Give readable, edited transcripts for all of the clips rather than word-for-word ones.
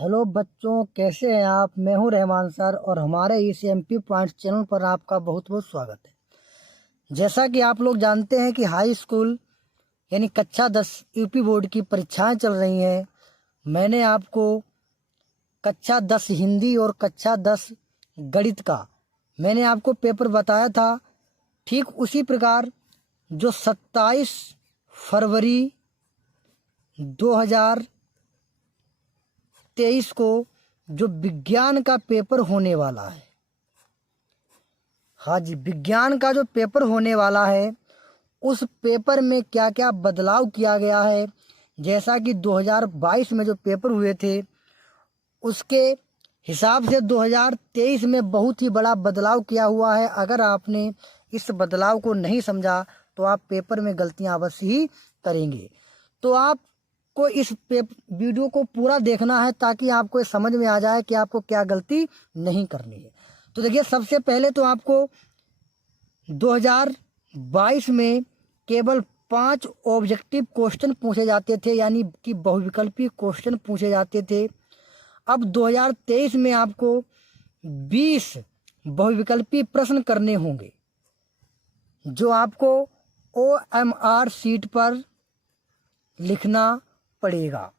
Hello बच्चों, कैसे हैं आप। मैं हूं रहमान सर और हमारे इस एमपी पॉइंट चैनल पर आपका बहुत बहुत स्वागत है। जैसा कि आप लोग जानते हैं कि हाई स्कूल यानी कक्षा 10 यूपी बोर्ड की परीक्षाएं चल रही हैं। मैंने आपको कक्षा 10 हिंदी और कक्षा 10 गणित का मैंने आपको पेपर बताया था। ठीक उसी प्रकार जो 27 फरवरी 2023 को जो विज्ञान का पेपर होने वाला है, हाँ जी, विज्ञान का जो पेपर होने वाला है उस पेपर में क्या क्या बदलाव किया गया है। जैसा कि 2022 में जो पेपर हुए थे उसके हिसाब से 2023 में बहुत ही बड़ा बदलाव किया हुआ है। अगर आपने इस बदलाव को नहीं समझा तो आप पेपर में गलतियां अवश्य ही करेंगे। तो आपको इस वीडियो को पूरा देखना है ताकि आपको ये समझ में आ जाए कि आपको क्या गलती नहीं करनी है। तो देखिए, सबसे पहले तो आपको 2022 में केवल 5 ऑब्जेक्टिव क्वेश्चन पूछे जाते थे, यानी कि बहुविकल्पी क्वेश्चन पूछे जाते थे। अब 2023 में आपको 20 बहुविकल्पी प्रश्न करने होंगे जो आपको OMR शीट पर लिखना पड़ेगा।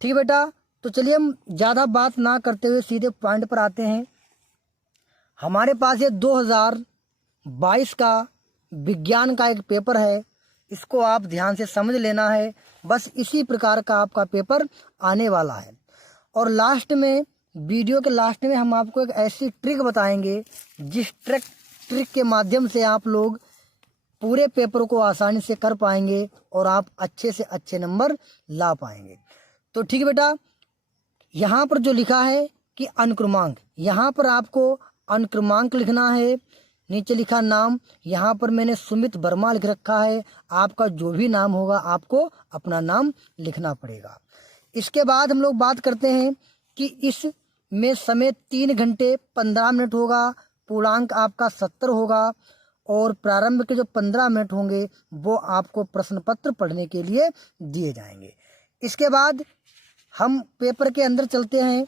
ठीक है बेटा, तो चलिए हम ज़्यादा बात ना करते हुए सीधे पॉइंट पर आते हैं। हमारे पास ये 2022 का विज्ञान का एक पेपर है, इसको आप ध्यान से समझ लेना है। बस इसी प्रकार का आपका पेपर आने वाला है। और लास्ट में, वीडियो के लास्ट में, हम आपको एक ऐसी ट्रिक बताएंगे जिस ट्रिक के माध्यम से आप लोग पूरे पेपर को आसानी से कर पाएंगे और आप अच्छे से अच्छे नंबर ला पाएंगे। तो ठीक है बेटा, यहाँ पर जो लिखा है कि अनुक्रमांक, यहाँ पर आपको अनुक्रमांक लिखना है। नीचे लिखा नाम, यहाँ पर मैंने सुमित वर्मा लिख रखा है। आपका जो भी नाम होगा आपको अपना नाम लिखना पड़ेगा। इसके बाद हम लोग बात करते हैं कि इस में समय 3 घंटे 15 मिनट होगा। पूर्णांक आपका 70 होगा और प्रारंभ के जो 15 मिनट होंगे वो आपको प्रश्न पत्र पढ़ने के लिए दिए जाएंगे। इसके बाद हम पेपर के अंदर चलते हैं।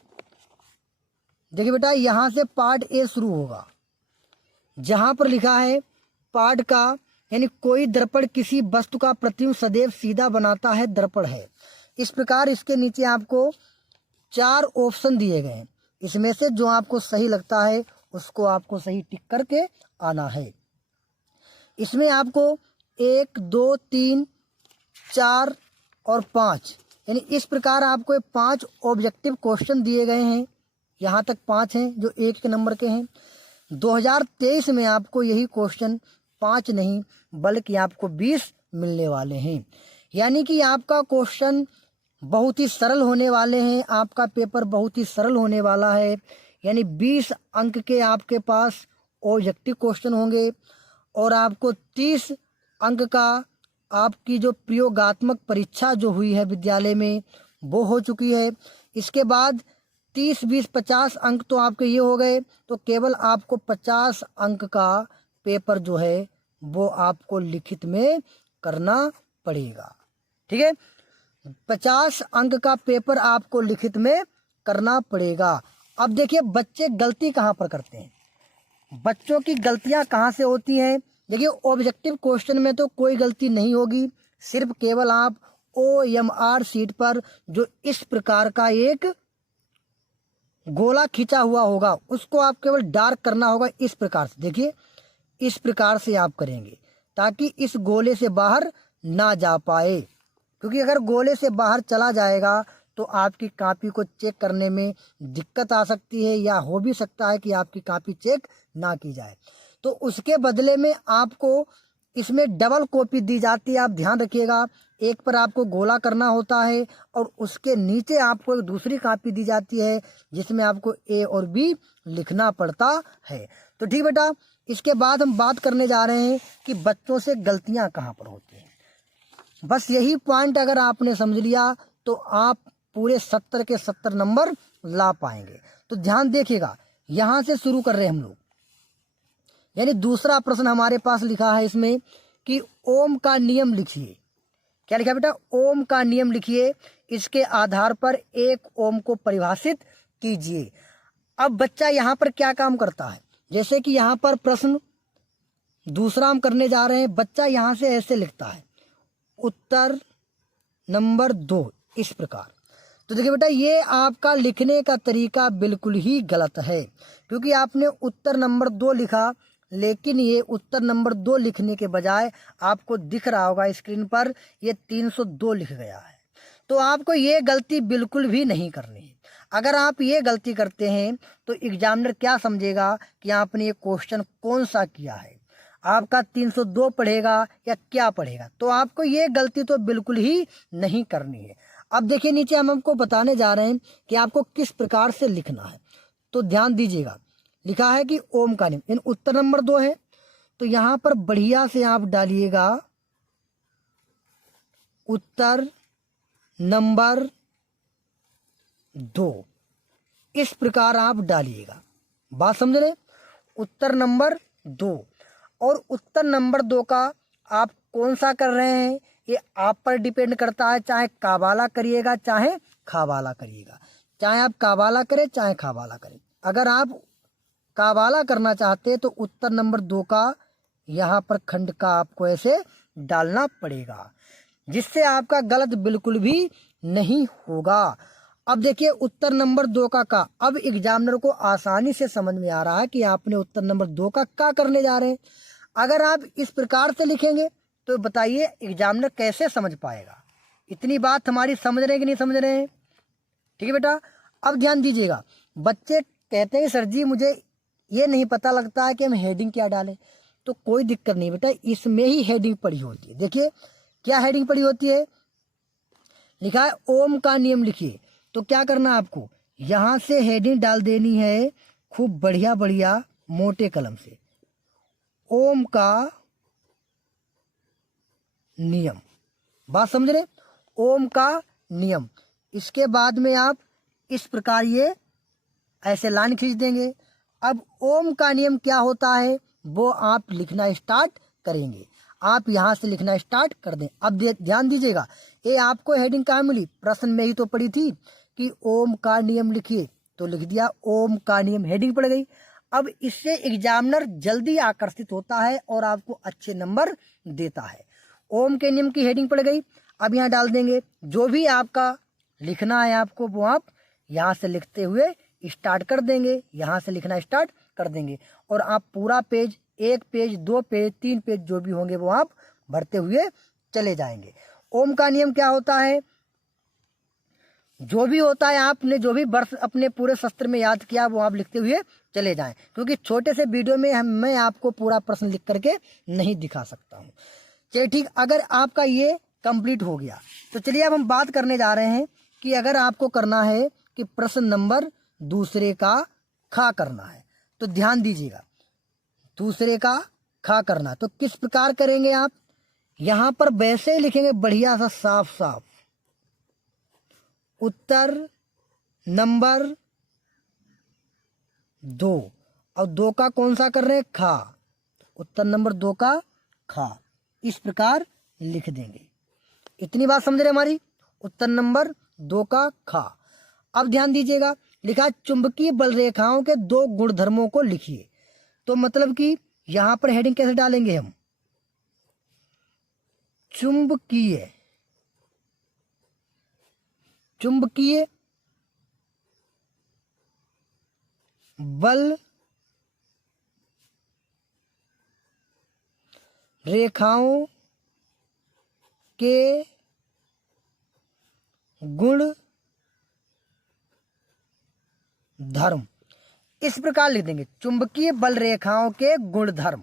देखिए बेटा, यहाँ से पार्ट ए शुरू होगा, जहाँ पर लिखा है पार्ट का, यानी कोई दर्पण किसी वस्तु का प्रतिबिंब सदैव सीधा बनाता है, दर्पण है। इस प्रकार इसके नीचे आपको 4 ऑप्शन दिए गए हैं। इसमें से जो आपको सही लगता है उसको आपको सही टिक करके आना है। इसमें आपको 1, 2, 3, 4 और 5, यानी इस प्रकार आपको 5 ऑब्जेक्टिव क्वेश्चन दिए गए हैं। यहाँ तक 5 हैं जो 1 नंबर के हैं। 2023 में आपको यही क्वेश्चन 5 नहीं बल्कि आपको 20 मिलने वाले हैं। यानी कि आपका क्वेश्चन बहुत ही सरल होने वाले हैं, आपका पेपर बहुत ही सरल होने वाला है। यानी 20 अंक के आपके पास ऑब्जेक्टिव क्वेश्चन होंगे और आपको 30 अंक का आपकी जो प्रयोगात्मक परीक्षा जो हुई है विद्यालय में वो हो चुकी है। इसके बाद 30, 20, 50 अंक तो आपके ये हो गए। तो केवल आपको 50 अंक का पेपर जो है वो आपको लिखित में करना पड़ेगा। ठीक है, 50 अंक का पेपर आपको लिखित में करना पड़ेगा। अब देखिए बच्चे गलती कहाँ पर करते हैं, बच्चों की गलतियां कहाँ से होती हैं। देखिए, ऑब्जेक्टिव क्वेश्चन में तो कोई गलती नहीं होगी, सिर्फ केवल आप OMR शीट पर जो इस प्रकार का एक गोला खींचा हुआ होगा उसको आप केवल डार्क करना होगा। इस प्रकार से देखिए, इस प्रकार से आप करेंगे ताकि इस गोले से बाहर ना जा पाए, क्योंकि अगर गोले से बाहर चला जाएगा तो आपकी कॉपी को चेक करने में दिक्कत आ सकती है, या हो भी सकता है कि आपकी कॉपी चेक ना की जाए। तो उसके बदले में आपको इसमें डबल कॉपी दी जाती है। आप ध्यान रखिएगा, एक पर आपको गोला करना होता है और उसके नीचे आपको एक दूसरी कॉपी दी जाती है जिसमें आपको A और B लिखना पड़ता है। तो ठीक बेटा, इसके बाद हम बात करने जा रहे हैं कि बच्चों से गलतियां कहाँ पर होती हैं। बस यही पॉइंट अगर आपने समझ लिया तो आप पूरे 70 के 70 नंबर ला पाएंगे। तो ध्यान देखिएगा, यहाँ से शुरू कर रहे हैं हम लोग। यानी दूसरा प्रश्न हमारे पास लिखा है इसमें कि ओम का नियम लिखिए। क्या लिखा बेटा, ओम का नियम लिखिए, इसके आधार पर एक ओम को परिभाषित कीजिए। अब बच्चा यहाँ पर क्या काम करता है, जैसे कि यहाँ पर प्रश्न दूसरा हम करने जा रहे हैं। बच्चा यहाँ से ऐसे लिखता है, उत्तर नंबर 2 इस प्रकार। तो देखिए बेटा, ये आपका लिखने का तरीका बिल्कुल ही गलत है, क्योंकि आपने उत्तर नंबर 2 लिखा, लेकिन ये उत्तर नंबर 2 लिखने के बजाय आपको दिख रहा होगा स्क्रीन पर ये 302 लिख गया है। तो आपको ये गलती बिल्कुल भी नहीं करनी है। अगर आप ये गलती करते हैं तो एग्जामिनर क्या समझेगा कि आपने ये क्वेश्चन कौन सा किया है, आपका 302 पढ़ेगा या क्या पढ़ेगा। तो आपको ये गलती तो बिल्कुल ही नहीं करनी है। अब देखिए नीचे हम आपको बताने जा रहे हैं कि आपको किस प्रकार से लिखना है। तो ध्यान दीजिएगा, लिखा है कि ओम का नियम, इन उत्तर नंबर 2 है, तो यहाँ पर बढ़िया से आप डालिएगा उत्तर नंबर 2, इस प्रकार आप डालिएगा। बात समझ रहे, उत्तर नंबर 2। और उत्तर नंबर 2 का आप कौन सा कर रहे हैं ये आप पर डिपेंड करता है, चाहे काबाला करिएगा चाहे खाबाला करिएगा, चाहे आप काबाला करें चाहे खाबाला करें। अगर आप काबाला करना चाहते हैं तो उत्तर नंबर 2 का यहाँ पर खंड का आपको ऐसे डालना पड़ेगा, जिससे आपका गलत बिल्कुल भी नहीं होगा। अब देखिए उत्तर नंबर 2 का अब एग्जामिनर को आसानी से समझ में आ रहा है कि आपने उत्तर नंबर 2 का करने जा रहे हैं। अगर आप इस प्रकार से लिखेंगे तो बताइए एग्जामिनर कैसे समझ पाएगा। इतनी बात हमारी समझ रहे हैं कि नहीं समझ रहे हैं? ठीक है बेटा, अब ध्यान दीजिएगा। बच्चे कहते हैं सर जी मुझे ये नहीं पता लगता है कि हम हेडिंग क्या डालें। तो कोई दिक्कत नहीं बेटा, इसमें ही हेडिंग पड़ी होती है। देखिए क्या हेडिंग पड़ी होती है, लिखा है ओम का नियम लिखिए। तो क्या करना है आपको, यहाँ से हेडिंग डाल देनी है खूब बढ़िया बढ़िया मोटे कलम से, ओम का नियम। बात समझ रहे, ओम का नियम। इसके बाद में आप इस प्रकार ये ऐसे लाइन खींच देंगे। अब ओम का नियम क्या होता है वो आप लिखना स्टार्ट करेंगे। आप यहाँ से लिखना स्टार्ट कर दें। अब ध्यान दीजिएगा, ये आपको हेडिंग कहाँ मिली, प्रश्न में ही तो पड़ी थी कि ओम का नियम लिखिए, तो लिख दिया ओम का नियम, हेडिंग पड़ गई। अब इससे एग्जामिनर जल्दी आकर्षित होता है और आपको अच्छे नंबर देता है। ओम के नियम की हेडिंग पड़ गई। अब यहाँ डाल देंगे जो भी आपका लिखना है आपको, वो आप यहाँ से लिखते हुए स्टार्ट कर देंगे, यहाँ से लिखना स्टार्ट कर देंगे और आप पूरा पेज, 1 पेज 2 पेज 3 पेज जो भी होंगे वो आप भरते हुए चले जाएंगे। ओम का नियम क्या होता है, जो भी होता है आपने जो भी वर्ष अपने पूरे सत्र में याद किया वो आप लिखते हुए चले जाएं, क्योंकि छोटे से वीडियो में मैं आपको पूरा प्रश्न लिख करके नहीं दिखा सकता हूँ। चलिए ठीक, अगर आपका ये कंप्लीट हो गया तो चलिए अब हम बात करने जा रहे हैं कि अगर आपको करना है कि प्रश्न नंबर दूसरे का खा करना है, तो ध्यान दीजिएगा, दूसरे का खा करना तो किस प्रकार करेंगे आप, यहाँ पर वैसे ही लिखेंगे बढ़िया सा साफ साफ, उत्तर नंबर 2 और 2 का कौन सा कर रहे हैं, खा, उत्तर नंबर 2 का खा, इस प्रकार लिख देंगे। इतनी बात समझ रहे हमारी, उत्तर नंबर 2 का खा। अब ध्यान दीजिएगा, लिखा चुंबकीय बल रेखाओं के 2 गुणधर्मों को लिखिए। तो मतलब कि यहां पर हेडिंग कैसे डालेंगे हम, चुंबकीय बल रेखाओं के गुण धर्म, इस प्रकार लिख देंगे चुंबकीय बल रेखाओं के गुण धर्म।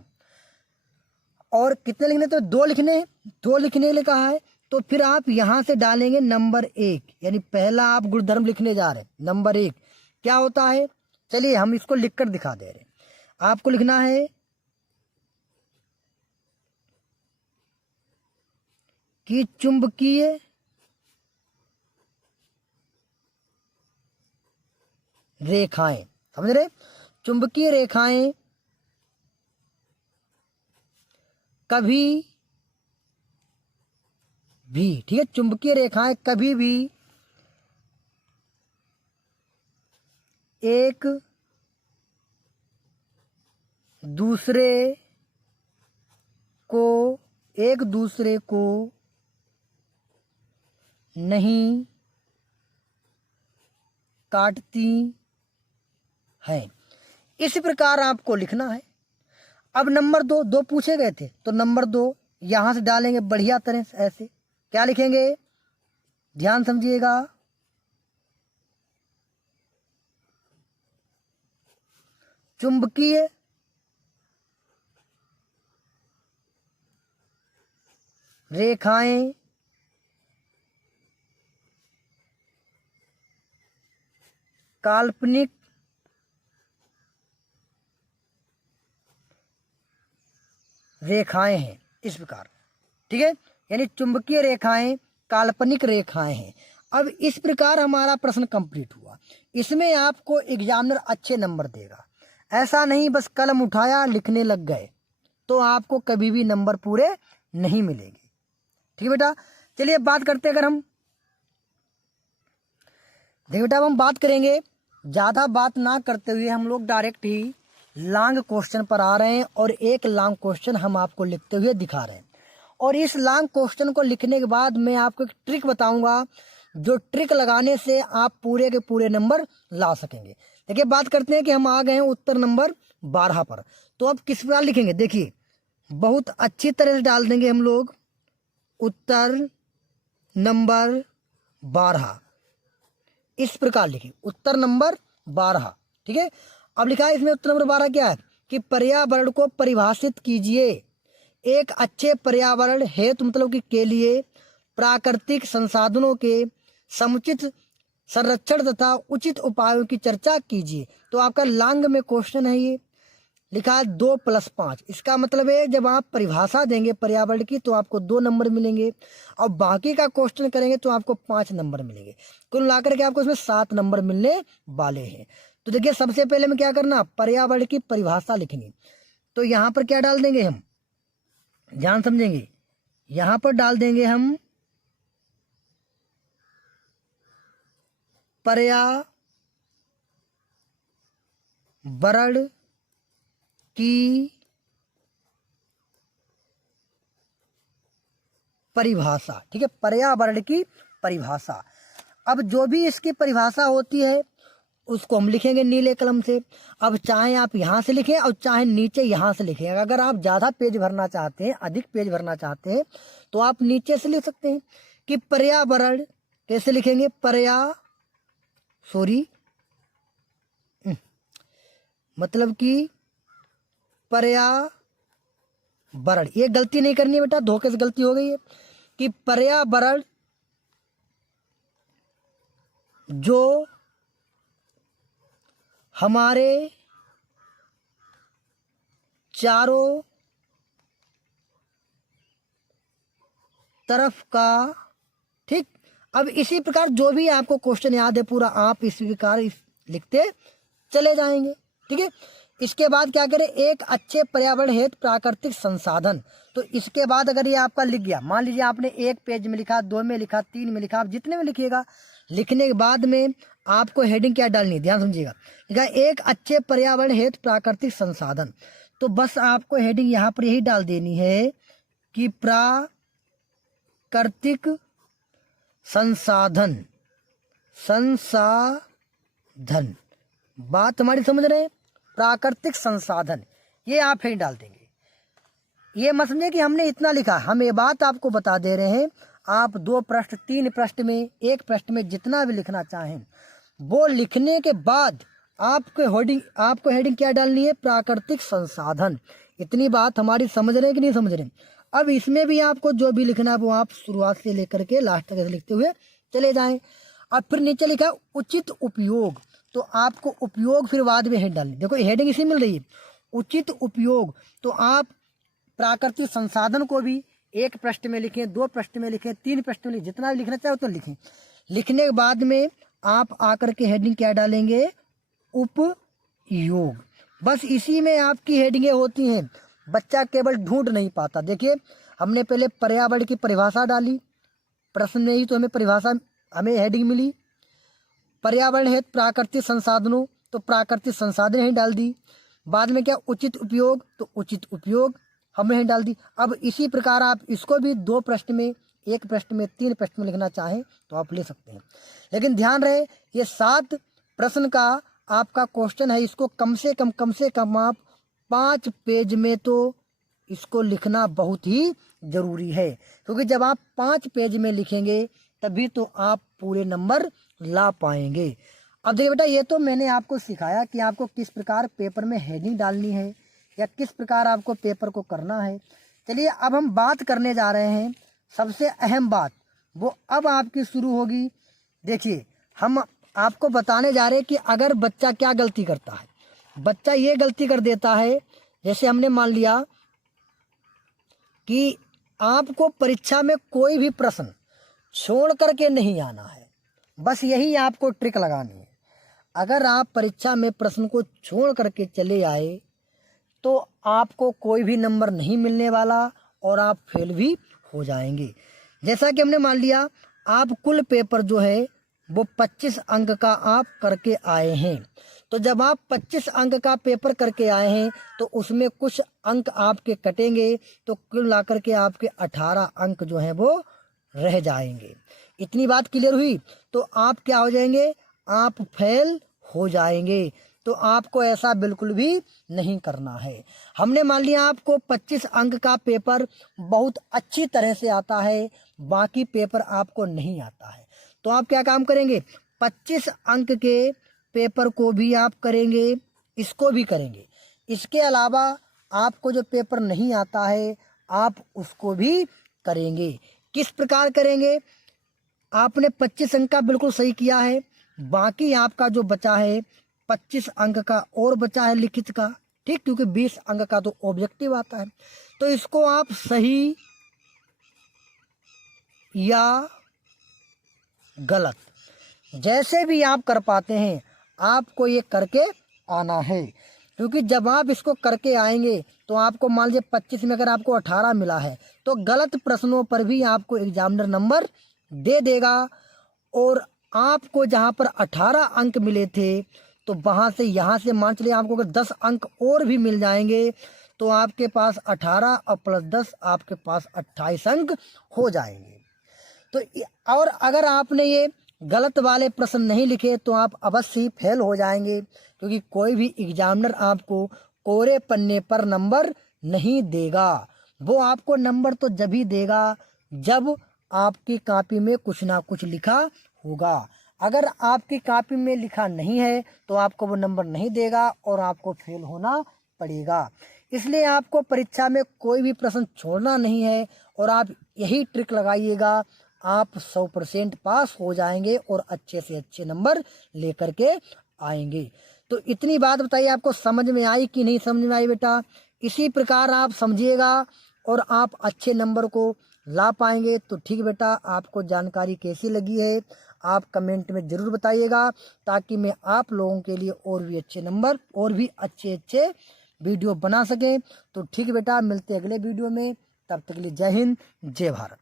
और कितने लिखने, तो 2 लिखने हैं, 2 लिखने के लिए कहा है, तो फिर आप यहां से डालेंगे नंबर 1, यानी पहला आप गुणधर्म लिखने जा रहे हैं। नंबर 1 क्या होता है, चलिए हम इसको लिखकर दिखा दे रहे हैं। आपको लिखना है कि चुंबकीय रेखाएं, समझ रहे, चुंबकीय रेखाएं कभी भी, ठीक है, चुंबकीय रेखाएं कभी भी एक दूसरे को नहीं काटती हैं। इस प्रकार आपको लिखना है। अब नंबर 2 पूछे गए थे, तो नंबर 2 यहां से डालेंगे बढ़िया तरह से। ऐसे क्या लिखेंगे, ध्यान समझिएगा। चुंबकीय रेखाएं काल्पनिक रेखाएं हैं, इस प्रकार, ठीक है, यानी चुंबकीय रेखाएं काल्पनिक रेखाएं हैं। अब इस प्रकार हमारा प्रश्न कंप्लीट हुआ। इसमें आपको एग्जामिनर अच्छे नंबर देगा। ऐसा नहीं बस कलम उठाया लिखने लग गए, तो आपको कभी भी नंबर पूरे नहीं मिलेंगे। ठीक है बेटा, चलिए बात करते हैं। अगर हम देखिए बेटा, अब हम बात करेंगे, ज़्यादा बात ना करते हुए हम लोग डायरेक्ट ही लॉन्ग क्वेश्चन पर आ रहे हैं, और एक लॉन्ग क्वेश्चन हम आपको लिखते हुए दिखा रहे हैं। और इस लॉन्ग क्वेश्चन को लिखने के बाद मैं आपको एक ट्रिक बताऊंगा, जो ट्रिक लगाने से आप पूरे के पूरे नंबर ला सकेंगे। देखिए बात करते हैं कि हम आ गए हैं उत्तर नंबर 12 पर। तो अब किस प्रकार लिखेंगे, देखिए बहुत अच्छी तरह से डाल देंगे हम लोग उत्तर नंबर 12, इस प्रकार लिखें उत्तर नंबर 12। ठीक है, अब लिखा है इसमें उत्तर नंबर 12 क्या है कि पर्यावरण को परिभाषित कीजिए। एक अच्छे पर्यावरण हेतु मतलब कि के लिए प्राकृतिक संसाधनों के समुचित संरक्षण तथा उचित उपायों की चर्चा कीजिए। तो आपका लॉन्ग में क्वेश्चन है, ये लिखा है 2+5। इसका मतलब है जब आप परिभाषा देंगे पर्यावरण की तो आपको 2 नंबर मिलेंगे, और बाकी का क्वेश्चन करेंगे तो आपको 5 नंबर मिलेंगे। कुल मिलाकर के आपको इसमें 7 नंबर मिलने वाले हैं। तो देखिए सबसे पहले में क्या करना, पर्यावरण की परिभाषा लिखनी। तो यहाँ पर क्या डाल देंगे हम, ध्यान समझेंगे, यहाँ पर डाल देंगे हम पर्यावरण की परिभाषा। ठीक है, पर्यावरण की परिभाषा। अब जो भी इसकी परिभाषा होती है उसको हम लिखेंगे नीले कलम से। अब चाहे आप यहाँ से लिखें और चाहे नीचे यहाँ से लिखें। अगर आप ज़्यादा पेज भरना चाहते हैं, अधिक पेज भरना चाहते हैं, तो आप नीचे से लिख सकते हैं कि पर्यावरण कैसे लिखेंगे, मतलब कि पर्यावरण, ये गलती नहीं करनी है बेटा, धोखे से गलती हो गई है, कि पर्यावरण जो हमारे चारों तरफ का, ठीक। अब इसी प्रकार जो भी आपको क्वेश्चन याद है पूरा आप इस प्रकार लिखते चले जाएंगे। ठीक है, इसके बाद क्या करें, एक अच्छे पर्यावरण हेतु प्राकृतिक संसाधन। तो इसके बाद अगर ये आपका लिख गया, मान लीजिए आपने 1 पेज में लिखा, 2 में लिखा, 3 में लिखा, आप जितने में लिखिएगा, लिखने के बाद में आपको हेडिंग क्या डालनी है, ध्यान समझिएगा, लिखा एक अच्छे पर्यावरण हेतु प्राकृतिक संसाधन। तो बस आपको हेडिंग यहाँ पर यही डाल देनी है कि प्राकृतिक संसाधन। बात हमारी समझ रहे हैं, प्राकृतिक संसाधन, ये आप ही डाल देंगे। ये मत समझिए कि हमने इतना लिखा, हम ये बात आपको बता दे रहे हैं। आप 2 पृष्ठ, 3 पृष्ठ में, 1 पृष्ठ में जितना भी लिखना चाहें, वो लिखने के बाद आपको हेडिंग क्या डालनी है, प्राकृतिक संसाधन। इतनी बात हमारी समझ रहे हैं कि नहीं समझ रहे हैं। अब इसमें भी आपको जो भी लिखना है वो आप शुरुआत से लेकर के लास्ट तक लिखते हुए चले जाएं। अब फिर नीचे लिखा उचित उपयोग, तो आपको उपयोग फिर बाद में हेड डालनी। देखो हेडिंग इसी मिल रही है, उचित उपयोग। तो आप प्राकृतिक संसाधन को भी 1 पृष्ठ में लिखें, 2 पृष्ठ में लिखें, 3 पृष्ठ में लिखें, जितना भी लिखना चाहे उतना लिखें। लिखने के बाद में आप आकर के हेडिंग क्या डालेंगे, उपयोग। बस इसी में आपकी हेडिंगें होती हैं, बच्चा केवल ढूंढ नहीं पाता। देखिए हमने पहले पर्यावरण की परिभाषा डाली, प्रश्न में ही तो हमें परिभाषा, हमें हेडिंग मिली। पर्यावरण हेतु प्राकृतिक संसाधनों, तो प्राकृतिक संसाधन ही डाल दी। बाद में क्या, उचित उपयोग, तो उचित उपयोग हमने ही डाल दी। अब इसी प्रकार आप इसको भी 2 प्रश्न में, 1 प्रश्न में, 3 प्रश्न में लिखना चाहें तो आप ले सकते हैं। लेकिन ध्यान रहे ये 7 प्रश्न का आपका क्वेश्चन है, इसको कम से कम आप 5 पेज में तो इसको लिखना बहुत ही जरूरी है, क्योंकि जब आप 5 पेज में लिखेंगे तभी तो आप पूरे नंबर ला पाएंगे। अब देखिए बेटा, ये तो मैंने आपको सिखाया कि आपको किस प्रकार पेपर में हेडिंग डालनी है या किस प्रकार आपको पेपर को करना है। चलिए अब हम बात करने जा रहे हैं सबसे अहम बात, वो अब आपकी शुरू होगी। देखिए हम आपको बताने जा रहे हैं कि अगर बच्चा क्या गलती करता है। बच्चा ये गलती कर देता है, जैसे हमने मान लिया कि आपको परीक्षा में कोई भी प्रश्न छोड़ करके नहीं आना है, बस यही आपको ट्रिक लगानी है। अगर आप परीक्षा में प्रश्न को छोड़ करके चले आए तो आपको कोई भी नंबर नहीं मिलने वाला और आप फेल भी हो जाएंगे। जैसा कि हमने मान लिया आप कुल पेपर जो है वो 25 अंक का आप करके आए हैं, तो जब आप 25 अंक का पेपर करके आए हैं तो उसमें कुछ अंक आपके कटेंगे, तो कुल मिलाकर के आपके 18 अंक जो हैं वो रह जाएंगे। इतनी बात क्लियर हुई? तो आप क्या हो जाएंगे, आप फेल हो जाएंगे। तो आपको ऐसा बिल्कुल भी नहीं करना है। हमने मान लिया आपको 25 अंक का पेपर बहुत अच्छी तरह से आता है, बाकी पेपर आपको नहीं आता है, तो आप क्या काम करेंगे, 25 अंक के पेपर को भी आप करेंगे, इसको भी करेंगे। इसके अलावा आपको जो पेपर नहीं आता है आप उसको भी करेंगे। किस प्रकार करेंगे, आपने 25 अंक का बिल्कुल सही किया है, बाकी आपका जो बचा है 25 अंक का और बचा है लिखित का, ठीक, क्योंकि 20 अंक का तो ऑब्जेक्टिव आता है। तो इसको आप सही या गलत जैसे भी आप कर पाते हैं आपको ये करके आना है, क्योंकि जब आप इसको करके आएंगे तो आपको मान लीजिए 25 में अगर आपको 18 मिला है तो गलत प्रश्नों पर भी आपको एग्जामिनर नंबर दे देगा, और आपको जहाँ पर 18 अंक मिले थे तो वहाँ से यहाँ से मान चलिए आपको अगर 10 अंक और भी मिल जाएंगे तो आपके पास 18 और प्लस 10 आपके पास 28 अंक हो जाएंगे। तो और अगर आपने ये गलत वाले प्रश्न नहीं लिखे तो आप अवश्य ही फेल हो जाएंगे, क्योंकि कोई भी एग्जामिनर आपको कोरे पन्ने पर नंबर नहीं देगा। वो आपको नंबर तो जब ही देगा जब आपकी कॉपी में कुछ ना कुछ लिखा होगा। अगर आपकी कॉपी में लिखा नहीं है तो आपको वो नंबर नहीं देगा और आपको फेल होना पड़ेगा। इसलिए आपको परीक्षा में कोई भी प्रश्न छोड़ना नहीं है और आप यही ट्रिक लगाइएगा, आप 100% पास हो जाएंगे और अच्छे से अच्छे नंबर लेकर के आएंगे। तो इतनी बात बताइए, आपको समझ में आई कि नहीं समझ में आई बेटा? इसी प्रकार आप समझिएगा और आप अच्छे नंबर को ला पाएंगे। तो ठीक बेटा, आपको जानकारी कैसी लगी है आप कमेंट में ज़रूर बताइएगा, ताकि मैं आप लोगों के लिए और भी अच्छे नंबर और भी अच्छे अच्छे वीडियो बना सकें। तो ठीक बेटा, मिलते हैं अगले वीडियो में, तब तक के लिए जय हिंद जय भारत।